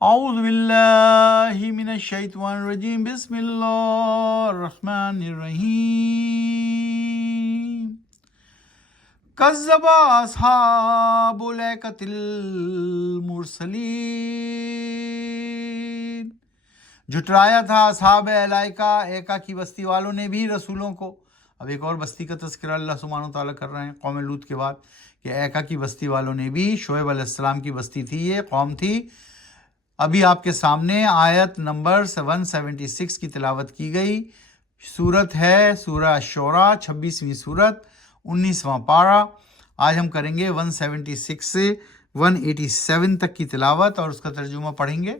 اعوذ باللہ من الشیطان الرجیم بسم اللہ الرحمن الرحیم کذب اصحاب الایکۃ المرسلین، جھٹلایا تھا اصحاب الایکہ، ایکا کی بستی والوں نے بھی رسولوں کو۔ اب ایک اور بستی کا تذکرہ اللہ سبحانہ و تعالیٰ کر رہے ہیں قوم لوط کے بعد، کہ ایکا کی بستی والوں نے بھی، شعیب علیہ السلام کی بستی تھی، یہ قوم تھی۔ ابھی آپ کے سامنے آیت نمبر 176 کی تلاوت کی گئی۔ سورت ہے سورہ الشعراء، 26ویں سورت، 19واں پارہ۔ آج ہم کریں گے 176 سے 187 تک کی تلاوت اور اس کا ترجمہ پڑھیں گے۔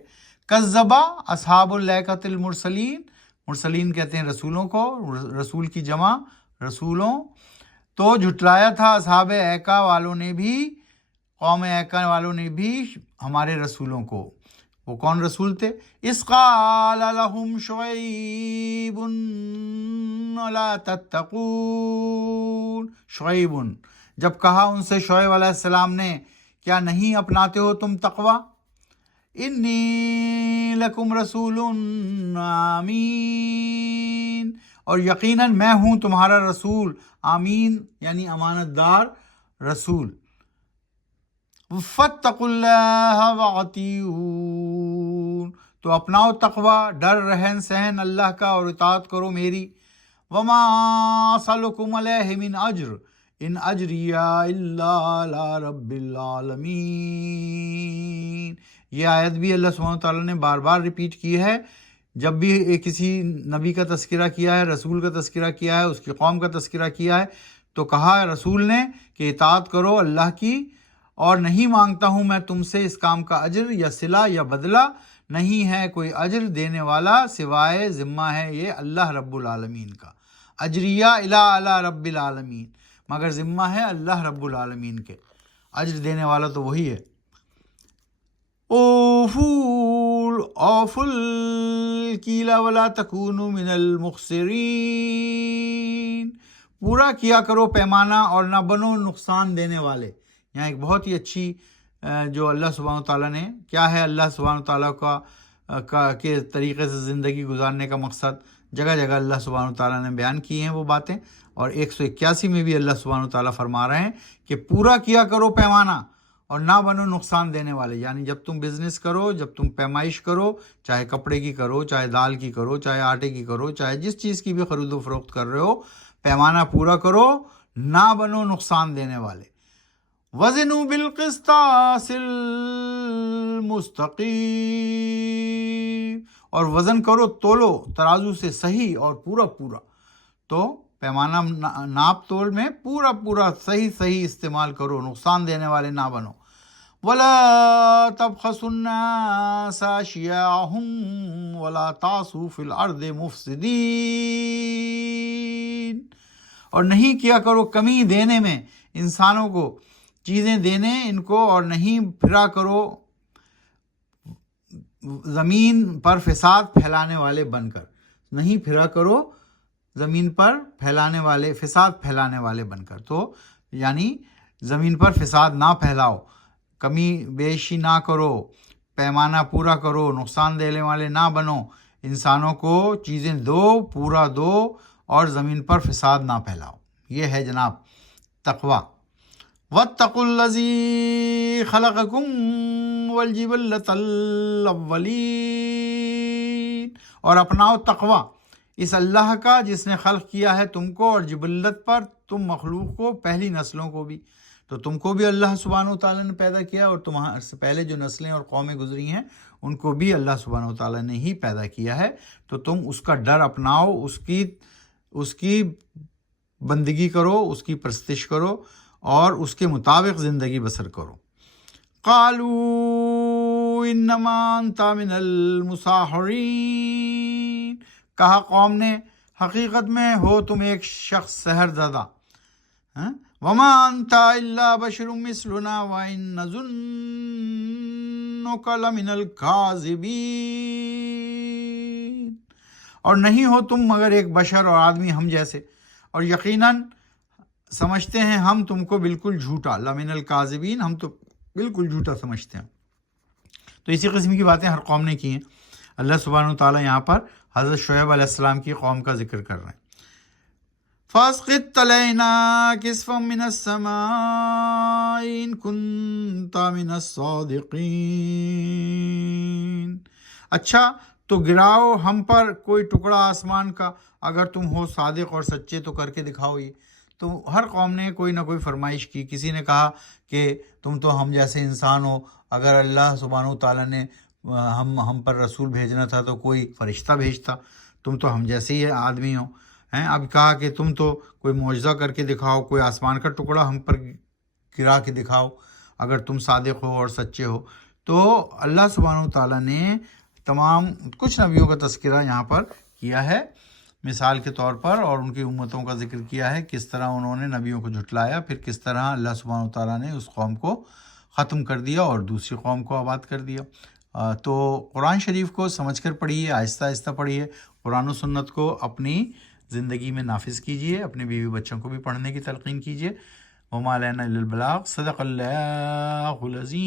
کذبا اصحاب الایکۃ المرسلین، مرسلین کہتے ہیں رسولوں کو، رسول کی جمع رسولوں۔ تو جھٹلایا تھا اصحاب ایکا والوں نے بھی، قوم ایکا والوں نے بھی ہمارے رسولوں کو۔ وہ کون رسول تھے؟ اذ قال لهم شعیب الا تتقون، شعیب، جب کہا ان سے شعیب علیہ السلام نے، کیا نہیں اپناتے ہو تم تقوی؟ انی لکم رسول امین، اور یقیناً میں ہوں تمہارا رسول، آمین یعنی امانت دار رسول۔ فاتقوا اللہ واطیعون، تو اپناؤ تقوی، ڈر رہن سہن اللہ کا اور اطاعت کرو میری۔ وما اسألکم علیہ من اجر ان اجری الا علی رب العالمین۔ یہ آیت بھی اللہ سبحانہ وتعالیٰ نے بار بار ریپیٹ کی ہے۔ جب بھی کسی نبی کا تذکرہ کیا ہے، رسول کا تذکرہ کیا ہے، اس کی قوم کا تذکرہ کیا ہے، تو کہا ہے رسول نے کہ اطاعت کرو اللہ کی، اور نہیں مانگتا ہوں میں تم سے اس کام کا اجر یا صلہ یا بدلہ، نہیں ہے کوئی اجر دینے والا سوائے، ذمہ ہے یہ اللہ رب العالمین کا۔ اجریہ الی رب العالمین، مگر ذمہ ہے اللہ رب العالمین کے، اجر دینے والا تو وہی ہے۔ اوفوا الکیل ولا تکونوا من المخسرین، پورا کیا کرو پیمانہ اور نہ بنو نقصان دینے والے۔ یہاں ایک بہت ہی اچھی جو اللہ سبحانہ تعالیٰ نے، کیا ہے اللہ سبحانہ تعالیٰ کا کے طریقے سے زندگی گزارنے کا مقصد، جگہ جگہ اللہ سبحانہ تعالیٰ نے بیان کی ہیں وہ باتیں، اور 181 میں بھی اللہ سبحانہ تعالیٰ فرما رہے ہیں کہ پورا کیا کرو پیمانہ اور نہ بنو نقصان دینے والے۔ یعنی جب تم بزنس کرو، جب تم پیمائش کرو، چاہے کپڑے کی کرو، چاہے دال کی کرو، چاہے آٹے کی کرو، چاہے جس چیز کی بھی خرید و فروخت کر رہے ہو، پیمانہ پورا کرو، نہ بنو نقصان دینے والے۔ وزنوا بالقسطاس المستقیم، اور وزن کرو، تولو ترازو سے صحیح اور پورا پورا۔ تو پیمانہ ناپ تول میں پورا پورا صحیح استعمال کرو، نقصان دینے والے نہ بنو۔ ولا تبخسوا الناس اشیاءهم ولا تعثوا فی الارض مفسدین، اور نہیں کیا کرو کمی دینے میں انسانوں کو، چیزیں دینے ان کو، اور نہیں پھرا کرو زمین پر فساد پھیلانے والے بن کر، نہیں پھرا کرو زمین پر پھیلانے والے، فساد پھیلانے والے بن کر۔ تو یعنی زمین پر فساد نہ پھیلاؤ، کمی بیشی نہ کرو، پیمانہ پورا کرو، نقصان دینے والے نہ بنو، انسانوں کو چیزیں دو، پورا دو، اور زمین پر فساد نہ پھیلاؤ۔ یہ ہے جناب تقوی۔ واتقوا الذی خلقکم والجبلۃ الاولین، اور اپناؤ تقوی اس اللہ کا جس نے خلق کیا ہے تم کو اور جبلت پر، تم مخلوق کو، پہلی نسلوں کو بھی۔ تو تم کو بھی اللہ سبحانہ وتعالیٰ نے پیدا کیا، اور تمہارے سے پہلے جو نسلیں اور قومیں گزری ہیں ان کو بھی اللہ سبحانہ وتعالیٰ نے ہی پیدا کیا ہے۔ تو تم اس کا ڈر اپناؤ، اس کی بندگی کرو، اس کی پرستش کرو، اور اس کے مطابق زندگی بسر کرو۔ قالوا انما انت من المساحرین، کہا قوم نے حقیقت میں ہو تم ایک شخص سحر زدہ۔ وما انت الا بشر مثلنا وان نظنک لمن الکاذبین، اور نہیں ہو تم مگر ایک بشر اور آدمی ہم جیسے، اور یقیناً سمجھتے ہیں ہم تم کو بالکل جھوٹا، لمن الکاذبین، ہم تو بالکل جھوٹا سمجھتے ہیں۔ تو تو اسی قسم کی باتیں ہر قوم نے کی ہیں. اللہ سبحانہ تعالیٰ یہاں پر حضرت شعیب علیہ السلام کی قوم کا ذکر کر رہے ہیں. فَاسْقِطْ عَلَيْنَا كِسْفًا مِّنَ السَّمَاءِ إِن كُنتَ مِنَ الصَّادِقِينَ. اچھا تو گراؤ ہم پر کوئی ٹکڑا آسمان کا اگر تم ہو صادق اور سچے تو کر کے دکھاؤ. یہ تو ہر قوم نے کوئی نہ کوئی فرمائش کی. کسی نے کہا کہ تم تو ہم جیسے انسان ہو, اگر اللہ سبحانہ تعالیٰ نے ہم پر رسول بھیجنا تھا تو کوئی فرشتہ بھیجتا, تم تو ہم جیسے ہی آدمی ہو ہیں. اب کہا کہ تم تو کوئی معجزہ کر کے دکھاؤ, کوئی آسمان کا ٹکڑا ہم پر گرا کے دکھاؤ اگر تم صادق ہو اور سچے ہو. تو اللہ سبحانہ تعالیٰ نے تمام کچھ نبیوں کا تذکرہ یہاں پر کیا ہے مثال کے طور پر, اور ان کی امتوں کا ذکر کیا ہے, کس طرح انہوں نے نبیوں کو جھٹلایا, پھر کس طرح اللہ سبحانہ تعالیٰ نے اس قوم کو ختم کر دیا اور دوسری قوم کو آباد کر دیا. تو قرآن شریف کو سمجھ کر پڑھیے, آہستہ آہستہ پڑھیے, قرآن و سنت کو اپنی زندگی میں نافذ کیجیے, اپنے بیوی بچوں کو بھی پڑھنے کی تلقین کیجیے. وما علینا الا البلاغ. صدق اللہ العظیم.